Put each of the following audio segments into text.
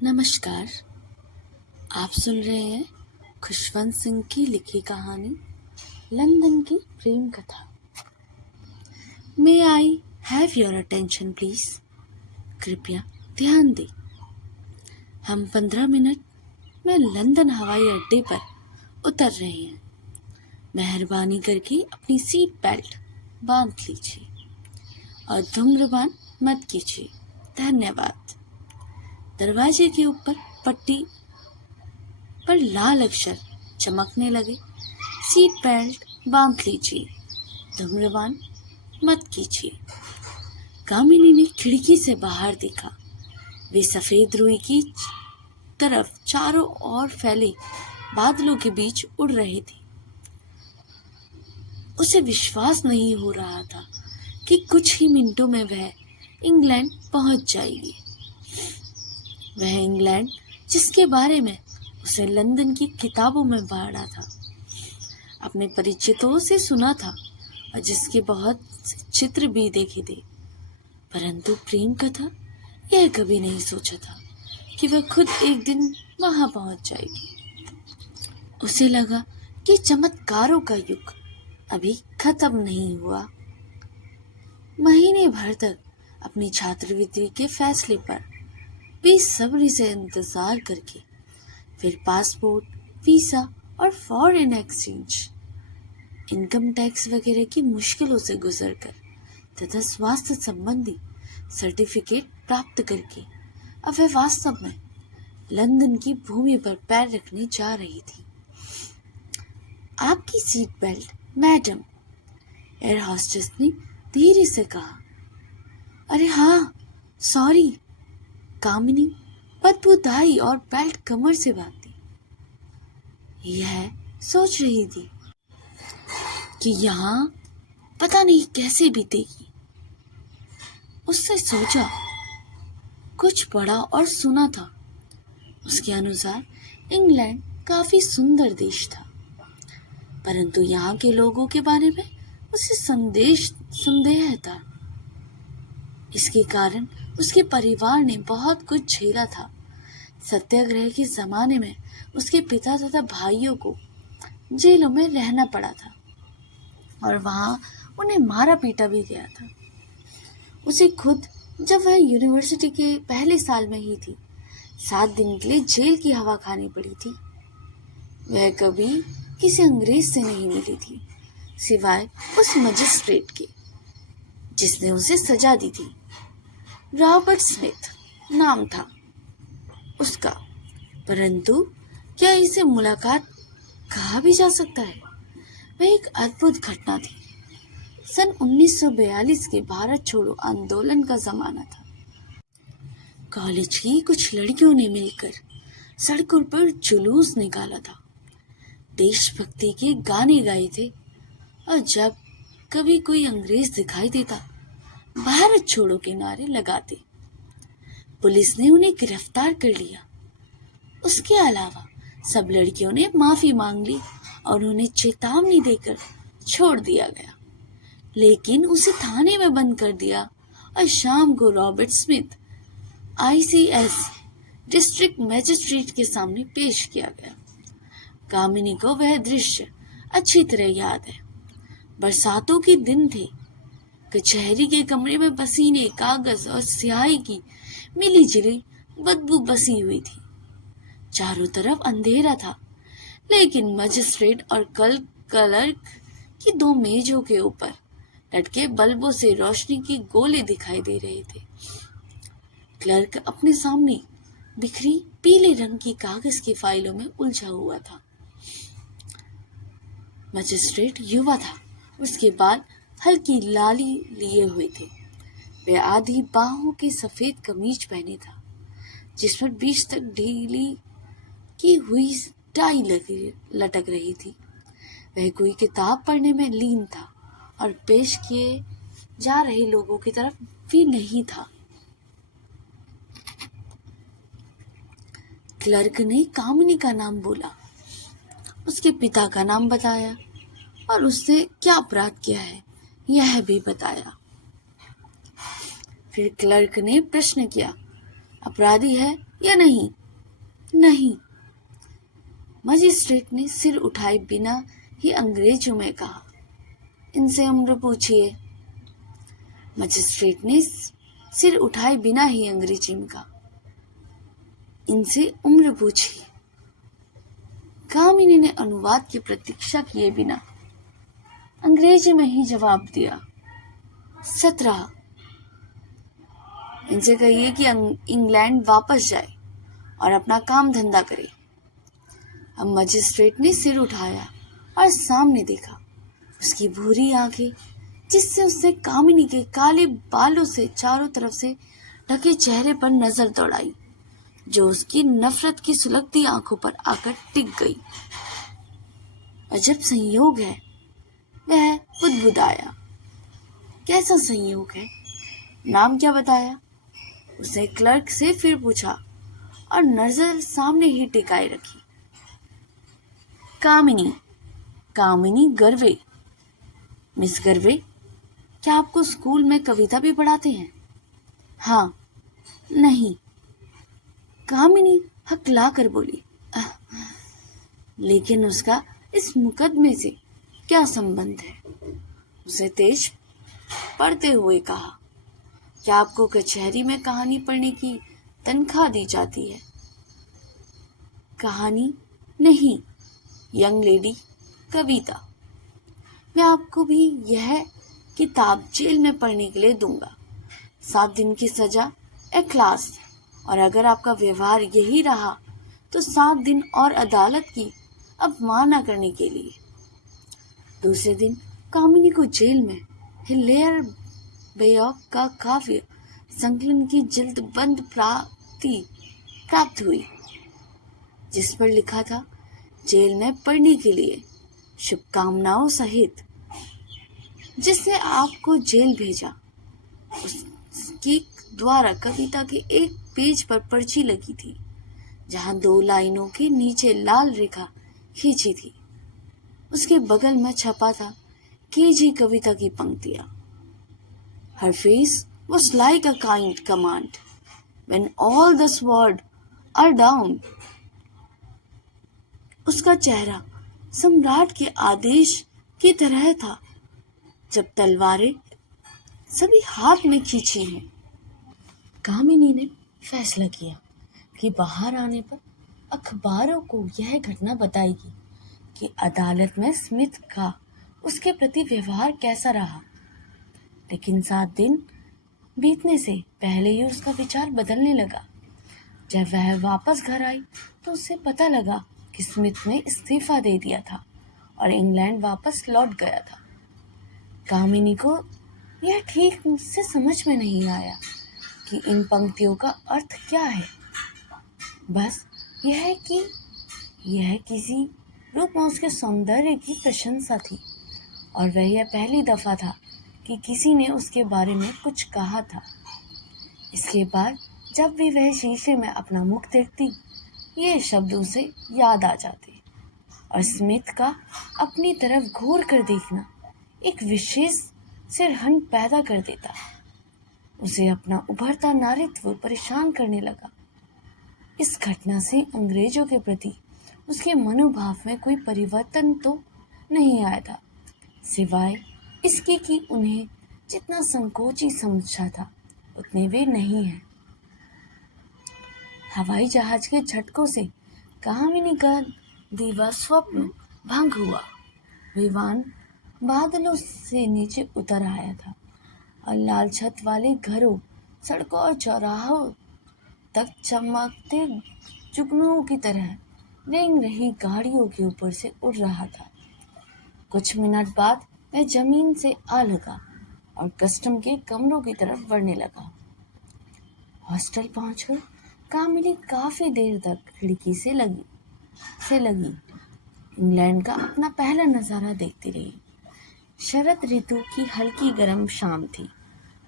नमस्कार। आप सुन रहे हैं खुशवंत सिंह की लिखी कहानी लंदन की प्रेम कथा। May I have your attention please. कृपया ध्यान दें। हम 15 मिनट में लंदन हवाई अड्डे पर उतर रहे हैं। मेहरबानी करके अपनी सीट बेल्ट बांध लीजिए और धूम्रपान मत कीजिए। धन्यवाद। दरवाजे के ऊपर पट्टी पर लाल अक्षर चमकने लगे। सीट बेल्ट बांध लीजिए, धूम्रपान मत कीजिए। कामिनी ने खिड़की से बाहर देखा। वे सफेद रुई की तरफ चारों ओर फैले बादलों के बीच उड़ रहे थे। उसे विश्वास नहीं हो रहा था कि कुछ ही मिनटों में वह इंग्लैंड पहुंच जाएगी। वह इंग्लैंड जिसके बारे में उसे लंदन की किताबों में पढ़ा था, अपने परिचितों से सुना था और जिसके बहुत से चित्र भी देखे थे, परंतु प्रेम कथा यह कभी नहीं सोचा था कि वह खुद एक दिन वहां पहुंच जाएगी। उसे लगा कि चमत्कारों का युग अभी खत्म नहीं हुआ। महीने भर तक अपनी छात्रवृत्ति के फैसले पर बेसब्री से इंतजार करके, फिर पासपोर्ट, वीजा और फॉरेन एक्सचेंज, इनकम टैक्स वगैरह की मुश्किलों से गुजरकर तथा स्वास्थ्य संबंधी सर्टिफिकेट प्राप्त करके अब वह वास्तव में लंदन की भूमि पर पैर रखने जा रही थी। आपकी seat belt madam, air hostess ने धीरे से कहा। अरे हाँ, सॉरी। कामिनी बदबूदाई और बेल्ट कमर से बांधी यह सोच रही थी कि यहाँ पता नहीं कैसे बीतेगी। उससे सोचा, कुछ पढ़ा और सुना था। उसके अनुसार इंग्लैंड काफी सुंदर देश था, परंतु यहाँ के लोगों के बारे में उसे संदेह था। इसके कारण उसके परिवार ने बहुत कुछ झेला था। सत्याग्रह के जमाने में उसके पिता तथा भाइयों को जेलों में रहना पड़ा था और वहां उन्हें मारा पीटा भी गया था। उसे खुद, जब वह यूनिवर्सिटी के पहले साल में ही थी, 7 दिन के लिए जेल की हवा खानी पड़ी थी। वह कभी किसी अंग्रेज से नहीं मिली थी, सिवाय उस मजिस्ट्रेट के जिसने उसे सजा दी थी। रॉबर्ट स्मिथ नाम था उसका, परंतु क्या इसे मुलाकात कहा भी जा सकता है? वह एक अद्भुत घटना थी। सन 1942 के भारत छोड़ो आंदोलन का जमाना था। कॉलेज की कुछ लड़कियों ने मिलकर सड़कों पर जुलूस निकाला था, देशभक्ति के गाने गाए थे और जब कभी कोई अंग्रेज दिखाई देता, भारत छोड़ो के नारे लगाते। पुलिस ने उन्हें गिरफ्तार कर लिया। उसके अलावा सब लड़कियों ने माफी मांग ली और उन्हें चेतावनी देकर छोड़ दिया गया, लेकिन उसे थाने में बंद कर दिया और शाम को Robert Smith ICS district magistrate के सामने पेश किया गया। कामिनी को वह दृश्य अच्छी तरह याद है। बरसातों के दिन थे। कचहरी के कमरे में पसीने, कागज और स्याही की मिली-जुली बदबू बसी हुई थी। चारों तरफ अंधेरा था, लेकिन मजिस्ट्रेट और क्लर्क की 2 मेजों के ऊपर लटके बल्बों से रोशनी के गोले दिखाई दे रहे थे। क्लर्क अपने सामने बिखरी पीले रंग की कागज की फाइलों में उलझा हुआ था। मजिस्ट्रेट युवा था। उसके बाल हल्की लाली लिए हुए थे। वह आधी बाहों की सफेद कमीज पहने था, जिस पर बीच तक ढीली की हुई टाई लटक रही थी। वह कोई किताब पढ़ने में लीन था और पेश किए जा रहे लोगों की तरफ भी नहीं था। क्लर्क ने कामिनी का नाम बोला, उसके पिता का नाम बताया और उसने क्या अपराध किया है यह भी बताया। फिर क्लर्क ने प्रश्न किया, अपराधी है या नहीं? नहीं। मजिस्ट्रेट ने सिर उठाए बिना ही अंग्रेजों में कहा। इनसे उम्र पूछिए। मजिस्ट्रेट ने सिर उठाए बिना ही अंग्रेजी में कहा। इनसे उम्र पूछिए। कामिनी ने अनुवाद की प्रतीक्षा किए बिना अंग्रेजी में ही जवाब दिया। 17। इनसे कहिए कि इंग्लैंड वापस जाए और अपना काम धंधा करे। अब मजिस्ट्रेट ने सिर उठाया और सामने देखा। उसकी भूरी आंखें, जिससे उसने कामिनी के काले बालों से चारों तरफ से ढके चेहरे पर नजर दौड़ाई, जो उसकी नफरत की सुलगती आंखों पर आकर टिक गई। अजब संयोग है, वह बुदबुदाया। कैसा संयोग है? नाम क्या बताया? उसने क्लर्क से फिर पूछा और नजर सामने ही टिकाए रखी। कामिनी। कामिनी गर्वे। मिस गर्वे, क्या आपको स्कूल में कविता भी पढ़ाते हैं? हाँ। नहीं। कामिनी हकला कर बोली। लेकिन उसका इस मुकदमे से क्या संबंध है? उसे तेज पढ़ते हुए कहा। क्या आपको कचहरी में कहानी पढ़ने की तनख्वाह दी जाती है? कहानी नहीं, यंग लेडी, कविता। मैं आपको भी यह किताब जेल में पढ़ने के लिए दूंगा। 7 दिन की सजा ए क्लास, और अगर आपका व्यवहार यही रहा तो 7 दिन और अदालत की अवमानना करने के लिए। दूसरे दिन कामिनी को जेल में हिलेयर बेयॉक का काव्य संकलन की जिल्द बंद प्राप्त हुई, जिस पर लिखा था, जेल में पढ़ने के लिए शुभकामनाओं सहित। जिसने आपको जेल भेजा, उसके द्वारा कविता के एक पेज पर पर्ची लगी थी, जहां 2 लाइनों के नीचे लाल रेखा खींची थी। उसके बगल में छपा था केजी कविता की पंक्तियां। Her face was like a kind command when all the sword are down. उसका चेहरा सम्राट के आदेश की तरह था, जब तलवारें सभी हाथ में खींची हैं। कामिनी ने फैसला किया कि बाहर आने पर अखबारों को यह घटना बताएगी कि अदालत में स्मिथ का उसके प्रति व्यवहार कैसा रहा। लेकिन 7 दिन बीतने से पहले ही उसका विचार बदलने लगा। जब वह वापस घर आई तो उसे पता लगा कि स्मिथ ने इस्तीफा दे दिया था और इंग्लैंड वापस लौट गया था। कामिनी को यह ठीक से समझ में नहीं आया कि इन पंक्तियों का अर्थ क्या है। बस यह है कि यह किसी रूप में उसके सौंदर्य की प्रशंसा थी, और वह यह पहली दफा था कि किसी ने उसके बारे में कुछ कहा था। इसके बाद जब भी वह शीशे में अपना मुख देखती, ये शब्द उसे याद आ जाते, और स्मिथ का अपनी तरफ घूर कर देखना एक विशेष सिरहन पैदा कर देता। उसे अपना उभरता नारीत्व परेशान करने लगा। इस घटना से अंग्रेजों के प्रति उसके मनोभाव में कोई परिवर्तन तो नहीं आया था, सिवाय इसके कि उन्हें जितना संकोची समझा था उतने वे नहीं हैं। हवाई जहाज के झटकों से कामिनी का दीवा स्वप्न भंग हुआ। विमान बादलों से नीचे उतर आया था और लाल छत वाले घरों, सड़कों और चौराहों तक चमकते जुगनुओं की तरह रेंग रही गाड़ियों के ऊपर से उड़ रहा था। कुछ मिनट बाद वह जमीन से आ लगा और कस्टम के कमरों की तरफ बढ़ने लगा। हॉस्टल पहुंचकर कामिनी काफी देर तक खिड़की से लगी इंग्लैंड का अपना पहला नजारा देखती रही। शरद ऋतु की हल्की गर्म शाम थी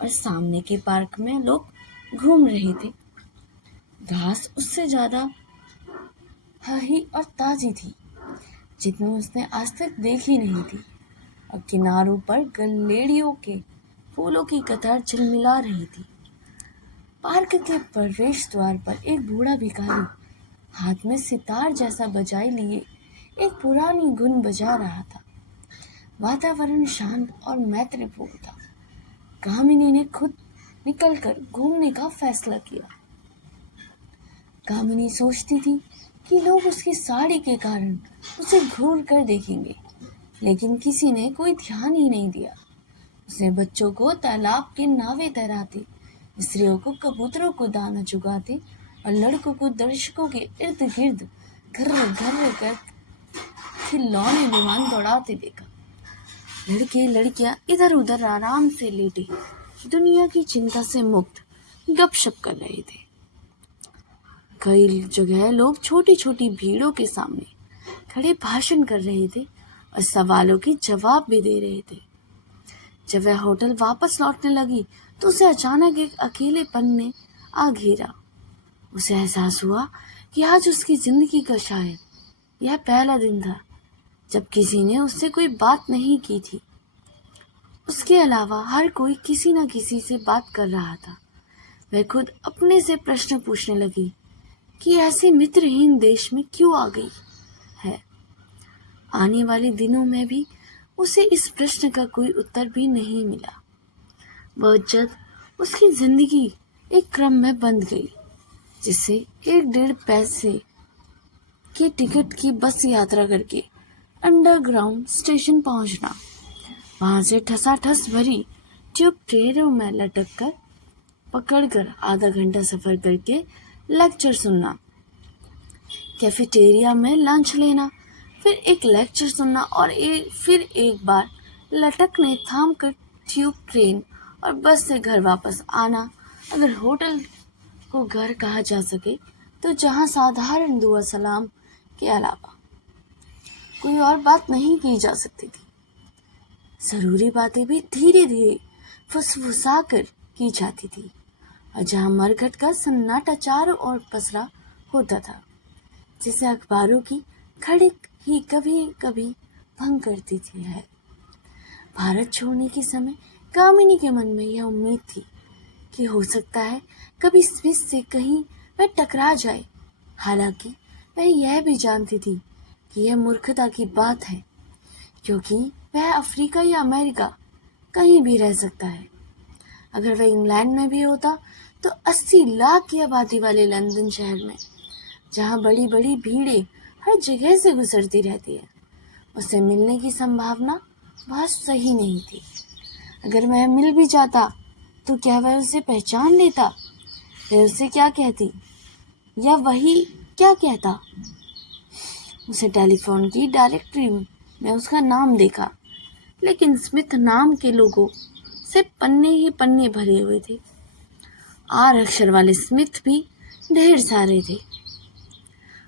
और सामने के पार्क में लोग घूम रहे थे। घास उससे ज्यादा हरी और ताजी थी, जितनी उसने आज तक देखी नहीं थी, और किनारों पर गलेड़ियों के फूलों की कतार झिलमिला रही थी। पार्क के प्रवेश द्वार पर एक बूढ़ा भिखारी हाथ में सितार जैसा बजाए लिए एक पुरानी धुन बजा रहा था। वातावरण शांत और मैत्रीपूर्ण था। कामिनी ने खुद निकलकर घूमने का फैसला किया। कामिनी सोचती थी कि लोग उसकी साड़ी के कारण उसे घूर कर देखेंगे, लेकिन किसी ने कोई ध्यान ही नहीं दिया। उसने बच्चों को तालाब के नावे तैराते, स्त्रियों को कबूतरों को दाना चुगाते और लड़कों को दर्शकों के इर्द गिर्द घर्र घर्र कर खिलौने विमान दौड़ाते देखा। लड़के लड़कियां इधर उधर आराम से लेटे दुनिया की चिंता से मुक्त गपशप कर रहे थे। कई जगह लोग छोटी छोटी भीड़ों के सामने खड़े भाषण कर रहे थे और सवालों के जवाब भी दे रहे थे। जब वह होटल वापस लौटने लगी तो उसे अचानक एक अकेलेपन ने आ घेरा। उसे एहसास हुआ कि आज उसकी जिंदगी का शायद यह पहला दिन था जब किसी ने उससे कोई बात नहीं की थी। उसके अलावा हर कोई किसी न किसी से बात कर रहा था। वह खुद अपने से प्रश्न पूछने लगी कि ऐसे मित्रहीन देश में क्यों आ गई है। आने वाले दिनों में भी उसे इस प्रश्न का कोई उत्तर भी नहीं मिला। वह जब उसकी जिंदगी एक क्रम में बंध गई, जिससे 1-1.5 पैसे के टिकट की बस यात्रा करके अंडरग्राउंड स्टेशन पहुंचना, वहां से ठसाठस भरी ट्यूब ट्रेनों में लटक कर पकड़कर आधा घंटा सफर करके लेक्चर सुनना, कैफेटेरिया में लंच लेना, फिर एक लेक्चर सुनना और फिर एक बार लटकने थाम कर ट्यूब ट्रेन और बस से घर वापस आना। अगर होटल को घर कहा जा सके तो जहां साधारण दुआ सलाम के अलावा कोई और बात नहीं की जा सकती थी। जरूरी बातें भी धीरे धीरे फुसफुसा कर की जाती थी और जहां मरघट का सन्नाटा चारों ओर पसरा होता था, जिसे अखबारों की खड़क ही कभी कभी भंग करती थी। भारत छोड़ने के समय कामिनी के मन में यह उम्मीद थी कि हो सकता है कभी स्मिथ से कहीं वह टकरा जाए। हालांकि वह यह भी जानती थी कि यह मूर्खता की बात है, क्योंकि वह अफ्रीका या अमेरिका कहीं भी रह सकता है। अगर वह इंग्लैंड में भी होता तो 80 लाख की आबादी वाले लंदन शहर में, जहाँ बड़ी बड़ी भीड़ें हर जगह से गुजरती रहती है, उससे मिलने की संभावना बहुत सही नहीं थी। अगर वह मिल भी जाता तो क्या वह उसे पहचान लेता? वह उसे क्या कहती या वही क्या कहता? उसे टेलीफोन की डायरेक्टरी में उसका नाम देखा, लेकिन स्मिथ नाम के लोगों से पन्ने ही पन्ने भरे हुए थे। 8 अक्षर वाले स्मिथ भी ढेर सारे थे।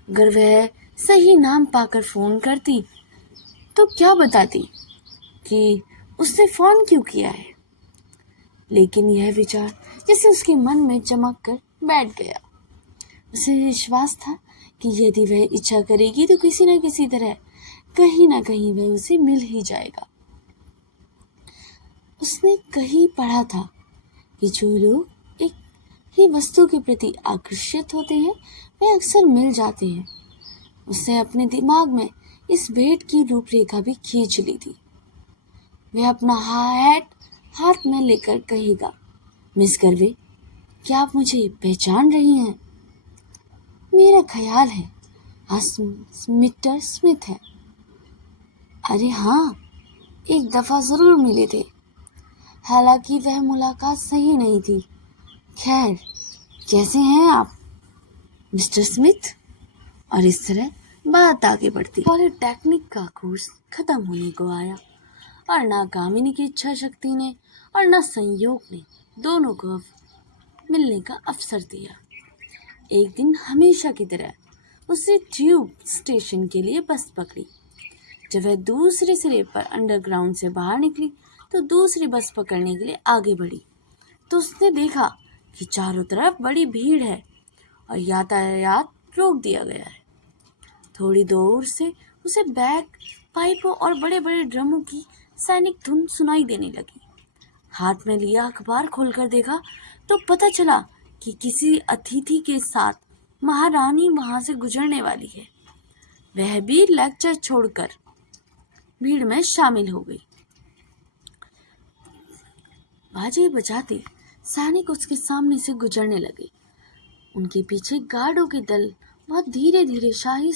अगर वह सही नाम पाकर फोन करती तो क्या बताती कि उसने फोन क्यों किया है? लेकिन यह विचार जैसे उसके मन में चमक कर बैठ गया। उसे विश्वास था कि यदि वह इच्छा करेगी तो किसी न किसी तरह कहीं ना कहीं वह उसे मिल ही जाएगा। उसने कहीं पढ़ा था कि जो लोग एक ही वस्तु के प्रति आकर्षित होते हैं वे अक्सर मिल जाते हैं। उसने अपने दिमाग में इस भेंट की रूपरेखा भी खींच ली थी। वह अपना हैट हाथ में लेकर कहेगा, मिस करवे, क्या आप मुझे पहचान रही हैं? मेरा ख्याल है आज मिस्टर स्मिथ है। अरे हाँ, एक दफा जरूर मिले थे, हालांकि वह मुलाकात सही नहीं थी। खैर, कैसे हैं आप मिस्टर स्मिथ? और इस तरह बात आगे बढ़ती। पॉलिटेक्निक का कोर्स खत्म होने को आया और ना कामिनी की इच्छा शक्ति ने और ना संयोग ने दोनों को मिलने का अवसर दिया। एक दिन हमेशा की तरह उसे ट्यूब स्टेशन के लिए बस पकड़ी। जब वह दूसरे सिरे पर अंडरग्राउंड से बाहर निकली तो दूसरी बस पकड़ने के लिए आगे बढ़ी तो उसने देखा कि चारों तरफ बड़ी भीड़ है और यातायात रोक दिया गया है। थोड़ी दूर से उसे बैग, पाइपों और बड़े बड़े ड्रमों की सैनिक धुन सुनाई देने लगी। हाथ में लिया अखबार खोलकर देखा तो पता चला कि किसी अतिथि के साथ महारानी वहां से गुजरने वाली है। वह भी लेक्चर छोड़कर भीड़ में शामिल हो गई। बाजे बजाते सैनिक उसके सामने से गुजरने लगे। उनके पीछे गार्डों के दल बहुत धीरे धीरे शाही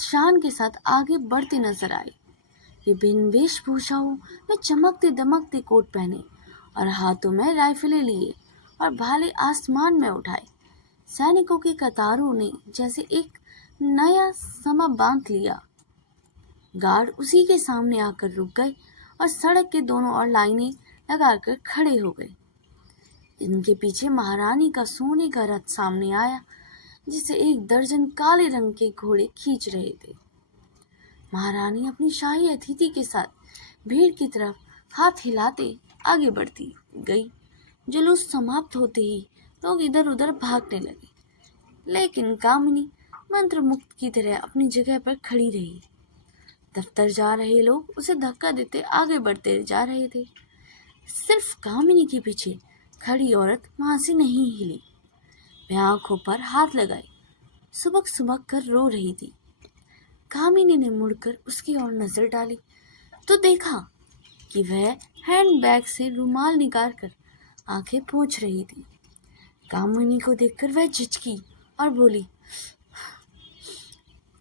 शान के साथ आगे बढ़ते नजर आए। विभिन्न वेशभूषाओं में चमकते दमकते कोट पहने और हाथों में राइफलें लिए और भाले आसमान में उठाए। सैनिकों की कतारों ने जैसे एक नया समा बांध लिया। गार्ड उसी के सामने आकर रुक गए और सड़क के दोनों ओर लाइनें लगाकर खड़े हो गए। इनके पीछे महारानी का सोने का रथ सामने आया, जिसे एक दर्जन काले रंग के घोड़े खींच रहे थे। महारानी अपनी शाही अतिथि के साथ भीड़ की तरफ हाथ हिलाते आगे बढ़ती गई। जुलूस समाप्त होते ही लोग इधर उधर भागने लगे, लेकिन कामिनी मंत्रमुग्ध की तरह अपनी जगह पर खड़ी रही। दफ्तर जा रहे लोग उसे धक्का देते आगे बढ़ते जा रहे थे। सिर्फ कामिनी के पीछे खड़ी औरत वहां से नहीं हिली। वह आंखों पर हाथ लगाए सुबक सुबक कर रो रही थी। कामिनी ने मुड़कर उसकी ओर नजर डाली तो देखा कि वह हैंडबैग से रुमाल निकालकर आंखें पोंछ रही थी। कामिनी को देखकर वह झिझकी और बोली,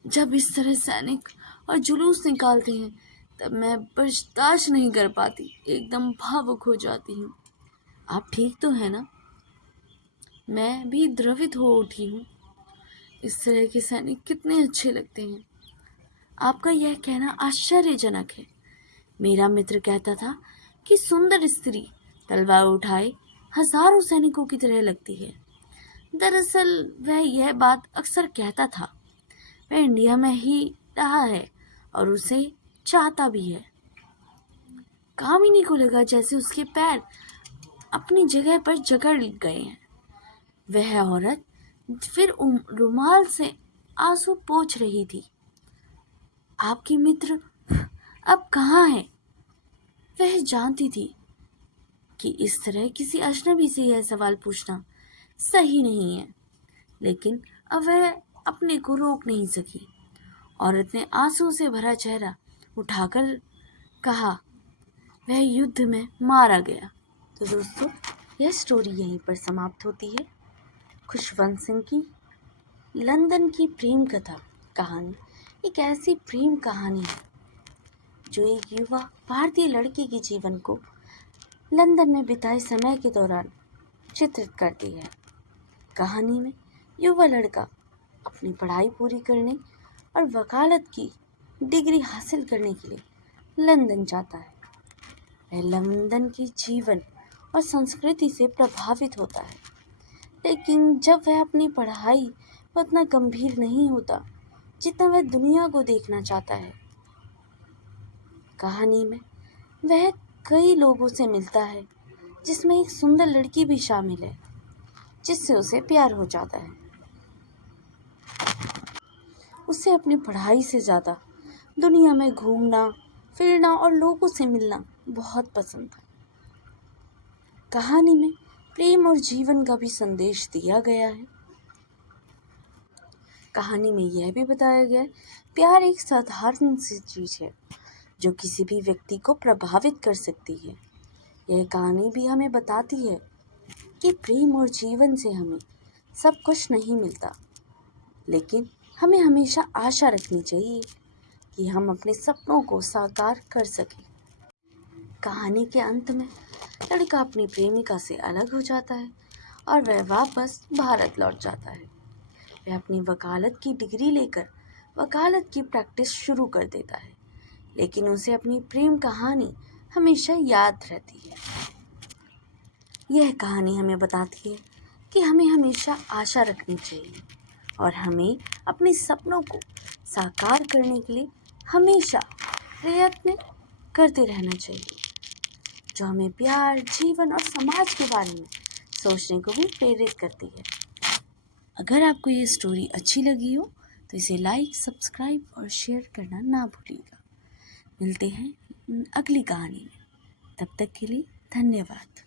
जब इस तरह सैनिक और जुलूस निकालते हैं तब मैं बर्दाश्त नहीं कर पाती, एकदम भावुक हो जाती हूँ। आप ठीक तो है ना? मैं भी द्रवित हो उठी हूँ। इस तरह के सैनिक कितने अच्छे लगते हैं। आपका यह कहना आश्चर्यजनक है। मेरा मित्र कहता था कि सुंदर स्त्री तलवार उठाए हजारों सैनिकों की तरह लगती है। दरअसल वह यह बात अक्सर कहता था। वह इंडिया में ही रहा है और उसे चाहता भी है। कामिनी को लगा जैसे उसके पैर अपनी जगह पर जकड़ गए हैं। वह औरत फिर रुमाल से आंसू पोंछ रही थी। आपके मित्र अब कहाँ है? वह जानती थी कि इस तरह किसी अजनबी से यह सवाल पूछना सही नहीं है, लेकिन अब वह अपने को रोक नहीं सकी। औरत ने आंसू से भरा चेहरा उठाकर कहा, वह युद्ध में मारा गया। तो दोस्तों, यह स्टोरी यहीं पर समाप्त होती है। खुशवंत सिंह की लंदन की प्रेम कथा कहानी एक ऐसी प्रेम कहानी है जो एक युवा भारतीय लड़के के जीवन को लंदन में बिताए समय के दौरान चित्रित करती है। कहानी में युवा लड़का अपनी पढ़ाई पूरी करने और वकालत की डिग्री हासिल करने के लिए लंदन जाता है। वह लंदन के जीवन और संस्कृति से प्रभावित होता है, लेकिन जब वह अपनी पढ़ाई में उतना गंभीर नहीं होता जितना वह दुनिया को देखना चाहता है। कहानी में वह कई लोगों से मिलता है, जिसमें एक सुंदर लड़की भी शामिल है, जिससे उसे प्यार हो जाता है। उसे अपनी पढ़ाई से ज़्यादा दुनिया में घूमना फिरना और लोगों से मिलना बहुत पसंद है। कहानी में प्रेम और जीवन का भी संदेश दिया गया है। कहानी में यह भी बताया गया है, प्यार एक साधारण सी चीज़ है जो किसी भी व्यक्ति को प्रभावित कर सकती है। यह कहानी भी हमें बताती है कि प्रेम और जीवन से हमें सब कुछ नहीं मिलता, लेकिन हमें हमेशा आशा रखनी चाहिए कि हम अपने सपनों को साकार कर सकें। कहानी के अंत में लड़का अपनी प्रेमिका से अलग हो जाता है और वह वापस भारत लौट जाता है। वह अपनी वकालत की डिग्री लेकर वकालत की प्रैक्टिस शुरू कर देता है, लेकिन उसे अपनी प्रेम कहानी हमेशा याद रहती है। यह कहानी हमें बताती है कि हमें हमेशा आशा रखनी चाहिए और हमें अपने सपनों को साकार करने के लिए हमेशा प्रयत्न करते रहना चाहिए, जो हमें प्यार, जीवन और समाज के बारे में सोचने को भी प्रेरित करती है। अगर आपको ये स्टोरी अच्छी लगी हो तो इसे लाइक, सब्सक्राइब और शेयर करना ना भूलिएगा। मिलते हैं अगली कहानी में। तब तक के लिए धन्यवाद।